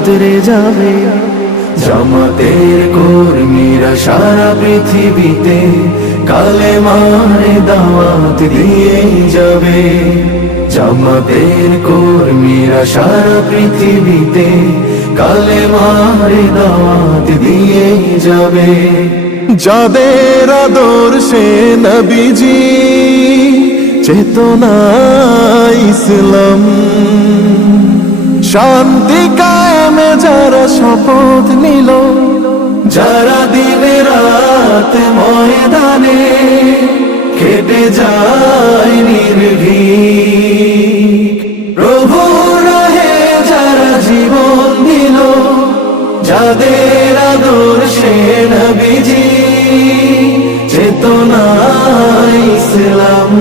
উতরে যাবে। জামাতের কর্মীরা সারা পৃথিবীতে কালেমার দাওয়াত দিয়ে যাবে। জামাতের কর্মীরা সারা পৃথিবীতে কালেমার দাওয়াত দিয়ে যাবে। যাদের আদর্শে নবীজি চেতনা ইসলাম, শান্তি কায়েমে যারা শপথ নিল, যারা দিনে রাত ময়দানে কেটে যায় নির্ভীক, প্রভু রাহে যারা জীবন দিল, যাদের আদর্শে নবীজি চেতনা ইসলাম।